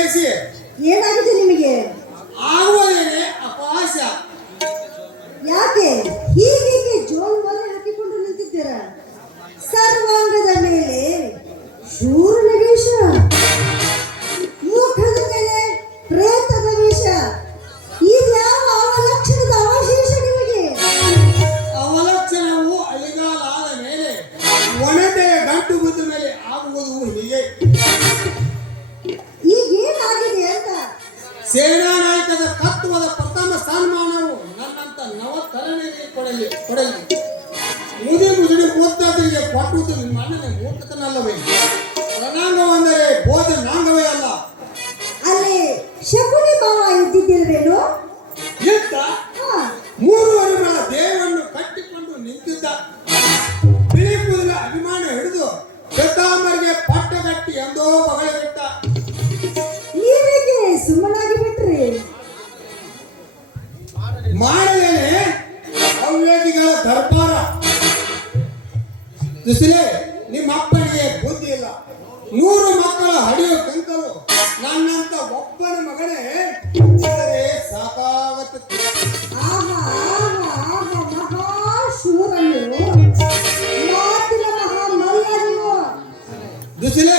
ಪರದೇಶಿ ಏನಾಗಿದೆ ನಿಮಗೆ? ಆಗುವುದೇನೆ ಅಪಾಶ. ಯಾಕೆ ಹೀಗೆ ಜೋಲ್ ಮನೆ ಹಾಕಿಕೊಂಡು ನಿಂತಿದ್ದೀರಾ? ಸರ್ವಾಂಗದ ಮೇಲೆ ಶೂರನ ವೇಷ, ಮುಖದ ಮೇಲೆ ಪ್ರೇತದ ವೇಷ, ಇದ್ಯಾವ ಅವಲಕ್ಷಣದ ಅವಶೇಷ ನಿಮಗೆ? ಅವಲಕ್ಷಣವು ಅಳಿಗಾಲ ಆದ ಮೇಲೆ ಒಣತೆಯ ಗಂಟು ಬಿದ್ದ ಮೇಲೆ ಆಗುವುದು ಹೀಗೆ. ಈಗೇನಾಗಿದೆ ಅಂತ? ಸೇನಾ ನಾಯಕದ ತತ್ವದ ಪ್ರಥಮ ಸನ್ಮಾನವು ನನ್ನಂತ ನವ ತರುಣಿಗೆ ಕೊಡಲಿ. ಮುದುಡಿ ಮೂರ್ತಾದರಿಗೆ ಕೊಟ್ಟುವುದು ನನ್ನನ್ನು ಮೂರ್ಖತನಲ್ಲವೇ? ರಣಾಂಗವೆಂದರೆ ಭೋಜನಾಂಗವೇ ಅಲ್ಲ. ಅಲ್ಲಿ ಶಕುನಿ ಮಾವ ಇದ್ದಿದ್ದಿಲ್ವೇನು? ಇದ್ದ 3 ವರ್ಷಗಳ ದೇವರನ್ನು ಕಟ್ಟಿಕೊಂಡು ನಿಂತಿದ್ದ. ಬಿಳಿ ಕೂದಲ ಅಭಿಮಾನ ಹಿಡಿದು ಪೀತಾಂಬರಿಗೆ ಪಟ್ಟಗಟ್ಟಿ ಎಂದೋ ಬಗಳಿಬಿಟ್ಟ. ನೀವೇಕೆ ಸುಮ್ಮನಾಗಿ ಬಿಟ್ರಿ? ಮಾಡಲೇನೆ ಅವ್ವೇದಿಗಳ ದರ್ಬಾರ. ದುಸಲೆ ನಿಮ್ಮ ಅಪ್ಪನಿಗೆ ಬುದ್ಧಿ ಇಲ್ಲ. 100 ಮಕ್ಕಳ ಹಡಿಯೋ ಕಂಕರು ನನ್ನಂತ ಒಬ್ಬನ ಮಗನೇ ಇದ್ದರೆ ಸಾಕಾಗತ್ತೆ. ಮಹಾಶೂರನು, ಮಾತಿನ ಮಹಾಮಲ್ಲನು. ದುಸಲೆ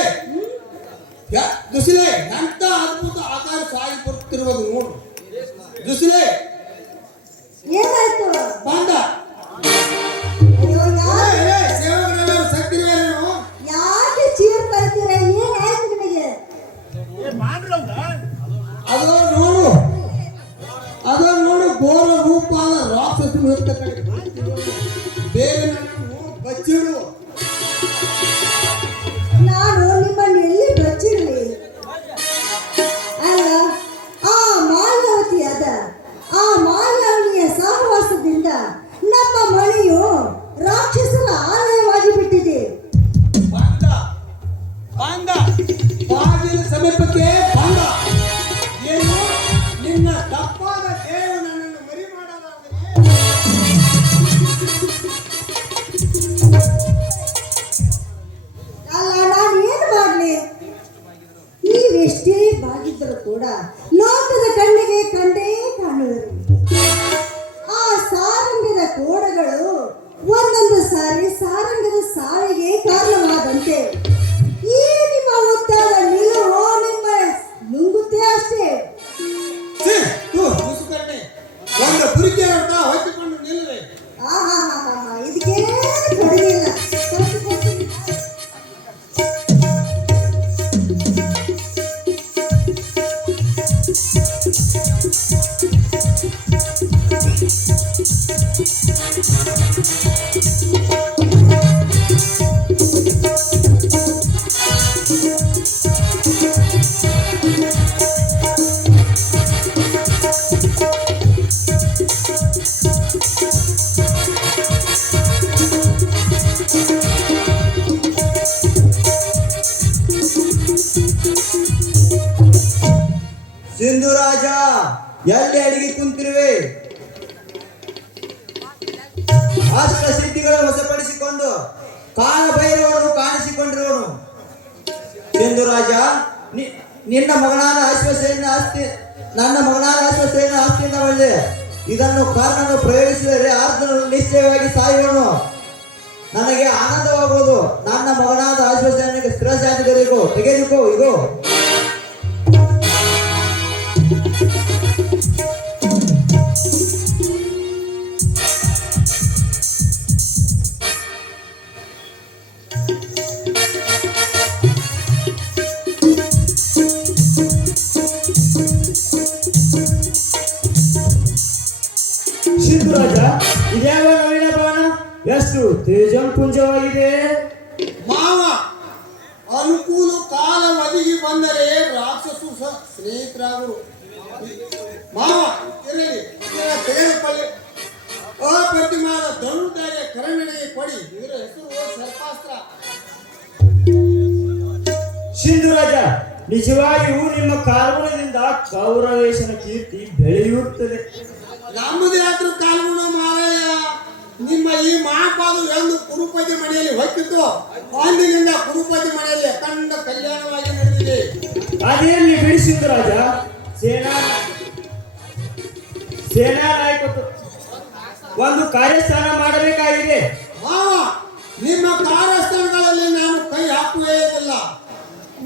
ಎಂತ ಅದ್ಭುತ ಆಕಾರ ಸಾಗಿ ಬರುತ್ತಿರುವುದು ನೋಡು. ದುಸಲೆ ಏನಾಯ್ತು? ಬಂದ ಸೇವಕರೆಲ್ಲರೂ ಸಕ್ರಿಯರೇನು? ಯಾಕೆ ಚೀರ್ ಬರ್ತೀರಾ? ಏನಾಯ್ತು ನಿಮಗೆ? ಅದೋ ನೋಡು ಘೋರ ರೂಪಾದ ರಾಕ್ಷಸ ಬೇರೆ ನನ್ನನ್ನು ಬಚ್ಚಿಡು. ನಾನು ನಿಮ್ಮನ್ನು ಎಲ್ಲಿ ಬಚ್ಚಿರಲಿ? ಅಲ್ಲ, ಆ ಮಾಲ್ಯವತಿಯಾದ ಆ ಮಾಲ್ಯವನಿಯ ಸಹವಾಸದಿಂದ ನಮ್ಮ ಮನೆಯು ರಾಕ್ಷಸರ ಆಲಯವಾಗಿ ಬಿಟ್ಟಿದೆ. ಬಂದ ಬಾಗಿಲ ಸಮೀಪಕ್ಕೆ ಬಂದ. ಏನು ನಿನ್ನ ತಪ್ಪಾದ ದೇವರು ನನ್ನನ್ನು ಮರಿ ಮಾಡಲಾಗದೆ. ಅಲ್ಲ, ನಾನು ಏನು ಮಾಡಲಿ? ನೀವೆಷ್ಟೇ ಬಾಗಿದ್ದರೂ ಕೂಡ ಲೋಕದ ಕಣ್ಣಿಗೆ ಕಂಡೇ ಕಾಣುವರು. ಆ ಸಾರಂಗದ ಕೋಡಗಳು ಒಂದೊಂದು ಸಾರಿ ಸಾರಂಗದ ಸಾವಿಗೆ ಕಾರಣವಾದಂತೆ ಈ ನಿಮ್ಮ ಒತ್ತಾದ ನಿಲುವು ನಿಮ್ಮ ನುಂಗುತ್ತೆ ಅಷ್ಟೇ. ಒಂದು ಪುರಿಕೆ ಹೊರಟ ಹೊತ್ತಿಕೊಂಡು ನಿಲ್ಲದೆ. ಇದಕ್ಕೇನು ಕಡಿಮೆಯಿಲ್ಲ. ಸಿಂಧು ರಾಜ, ಎಲ್ಲಿ ಅಡಿಗೆ ಕುಂತಿರುವೆ? ಅಷ್ಟ ಸಿದ್ಧಿಗಳನ್ನು ವಶಪಡಿಸಿಕೊಂಡು ಕಾಲ ಭೈರವನು ಕಾಣಿಸಿಕೊಂಡಿರುವನು. ಸಿಂಧು ರಾಜ, ನಿನ್ನ ಮಗನಾದ ಅಶ್ವಸೇನ ಆಸ್ತಿ ನನ್ನ ಮಗನಾದ ಅಶ್ವಸೇನ ಆಸ್ತಿಯಿಂದ ಬಂದಿದೆ. ಇದನ್ನು ಕರ್ಣನು ಪ್ರಯೋಗಿಸಿದರೆ ಅರ್ಜುನನು ನಿಶ್ಚಯವಾಗಿ ಸಾಯುವನು. ನನಗೆ ಆನಂದವಾಗುವುದು. ನನ್ನ ಮಗನಾದ ಅಶ್ವಸೇನಿಗೆ ಸ್ಥಿರಶಾಂತಿ ತೆಗೆದುಕೋ. ಇದು ಸಿಂಧು ರಾಜ, ಇದ್ಯಾವ ನವೀನ ಬಾಣ? ಎಷ್ಟು ತೇಜಂಪುಂಜವಾಗಿದೆ. ಮಾವ, ಅನುಕೂಲ ಕಾಲ ಒದಗಿ ಬಂದರೆ ರಾಕ್ಷಸು ಸ್ನೇಹಿತರಾಗರು. ಮಾವ ಇರಲಿ, ತೆಗೆದುಕೊಳ್ಳಿ. ಅಪ್ರತಿಮಾದ ಧನುರ್ಧಾರಿಯ ಕರಣಿಗೆ ಕೊಡಿ. ಇದರ ಹೆಸರು ಸರ್ಪಾಸ್ತ್ರ. ಸಿಂಧು ರಾಜ, ನಿಜವಾಗಿಯೂ ನಿಮ್ಮ ಕಾಲ್ಗುಣದಿಂದ ಕೌರವೇಶನ ಕೀರ್ತಿ ಬೆಳೆಯುತ್ತದೆ. ನಮ್ಮದು ಯಾತ್ರ ಕಾಲ್ಗುಣ ಮಾರಾಯ. ನಿಮ್ಮ ಈ ಮಹಾಪಾದು ಎಂದು ಕುರುಪತಿ ಮನೆಯಲ್ಲಿ ಹೊಕ್ಕಿತ್ತು. ಅಂದಿನಿಂದ ಕುರುಪತಿ ಮನೆಯಲ್ಲಿ ಅಖಂಡ ಕಲ್ಯಾಣವಾಗಿ ನಡೆದಿದೆ. ಅದೇಲಿ ಬಿಡಿ ಸಿಂಧುರಾಜ. ಸೇನಾ ನಾಯಕರು ಒಂದು ಕಾರ್ಯಸ್ಥಾನ ಮಾಡಬೇಕಾಗಿದೆ. ಮಾವ, ನಿಮ್ಮ ಕಾರ್ಯಸ್ಥಳಗಳಲ್ಲಿ ನಾನು ಕೈ ಹಾಕುವುದಿಲ್ಲ.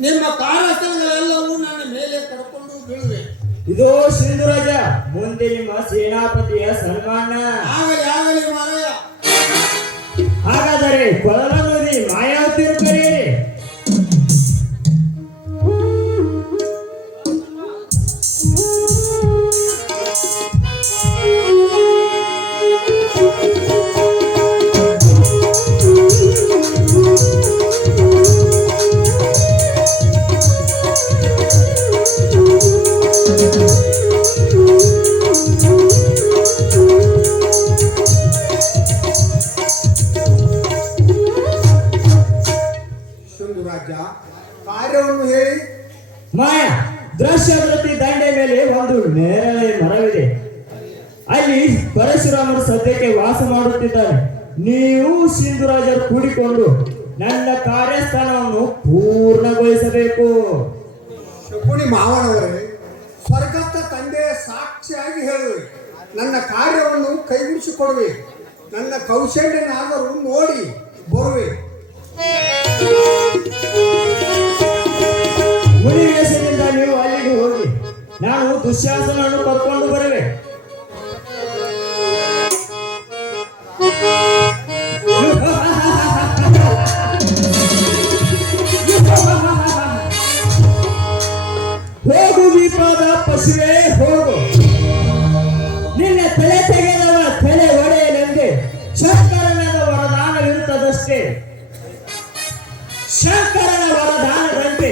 ನಿಮ್ಮ ಕಾರ್ಯಸ್ಥಳಗಳೆಲ್ಲವೂ ನನ್ನ ಮೇಲೆ ಕಡ್ಕೊಂಡು ಬೀಳುವೆ. ಇದು ಸಿಂಧುರಾಜ, ಮುಂದೆ ನಿಮ್ಮ ಸೇನಾಪತಿಯ ಸನ್ಮಾನ. ಆಗಲಿ ಮಾರಾಯ. ಹಾಗಾದರೆ ಕೊಳಲ ನದಿ ಮಾಯಾವತಿಯನ್ನು ಕರೆಯಿರಿ. ಸಿಂಧುರಾಜ, ಕಾರ್ಯವನ್ನು ಹೇಳಿ. ಮಾಯ, ದ್ರಶ್ಯಾವೃತಿ ದಂಡೆ ಮೇಲೆ ಒಂದು ನೇರಳೆ ಮರವಿದೆ. ಅಲ್ಲಿ ಪರಶುರಾಮರು ಸದ್ಯಕ್ಕೆ ವಾಸ ಮಾಡುತ್ತಿದ್ದಾರೆ. ನೀವು ಸಿಂಧುರಾಜರು ಕೂಡಿಕೊಂಡು ನನ್ನ ಕಾರ್ಯಸ್ಥಾನವನ್ನು ಪೂರ್ಣಗೊಳಿಸಬೇಕು. ಶಕುನಿ ಮಾವನವರೇ, ಸ್ವರ್ಗಸ್ಥ ತಂದೆಯ ಸಾಕ್ಷಿಯಾಗಿ ಹೇಳುವೆ, ನನ್ನ ಕಾರ್ಯವನ್ನು ಕೈಗೂಡಿಸಿಕೊಡುವೆ. ನನ್ನ ಕೌಶಲ್ಯನಾದರೂ ನೋಡಿ ಬರುವೆ. ಮುನಿವೇಶದಿಂದ ನೀವು ಅಲ್ಲಿಗೆ ಹೋಗಿ ನಾನು ದುಶ್ಯಾಸನನ್ನು ಕರ್ಕೊಂಡು ಬರುವೆ. ಹೋಗು ವಿಪಾದ ಪಶುವೇ ಹೋಗು. ನಿನ್ನ ತಲೆ ತೆಗೆದವ ತಲೆ ಒಡೆಯಲೆಂದೇ ಶಂಕರನ ವರದಾನವಿರುತ್ತದಷ್ಟೇ. ಶಂಕರನ ವರದಾನದಂತೆ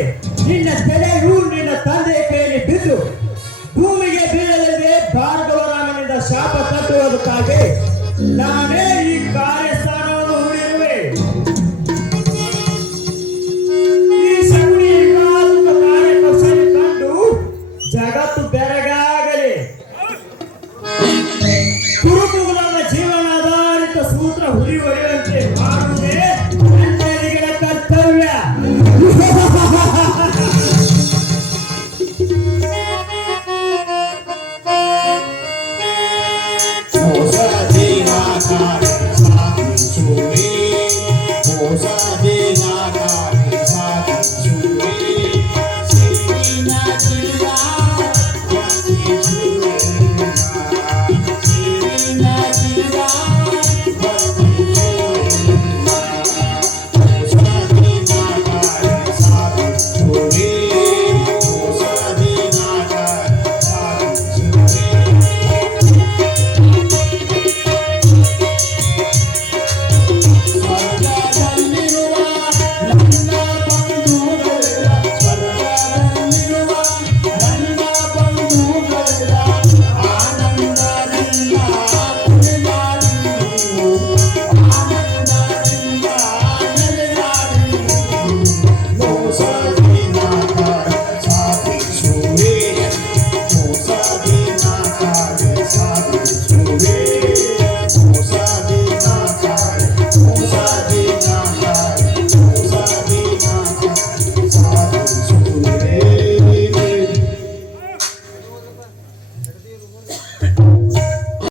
ನಿನ್ನ ತಲೆಯು ನಿನ್ನ ತಂದೆಯ ಕೈಯಲ್ಲಿ ಬಿದ್ದು ಭೂಮಿಗೆ ಬೀಳಲೆಂದೇ ಭಾರ್ಗವರಾಮನಿಂದ ಶಾಪ ತಟ್ಟುವುದಕ್ಕಾಗಿ ನಾನೇ ಈ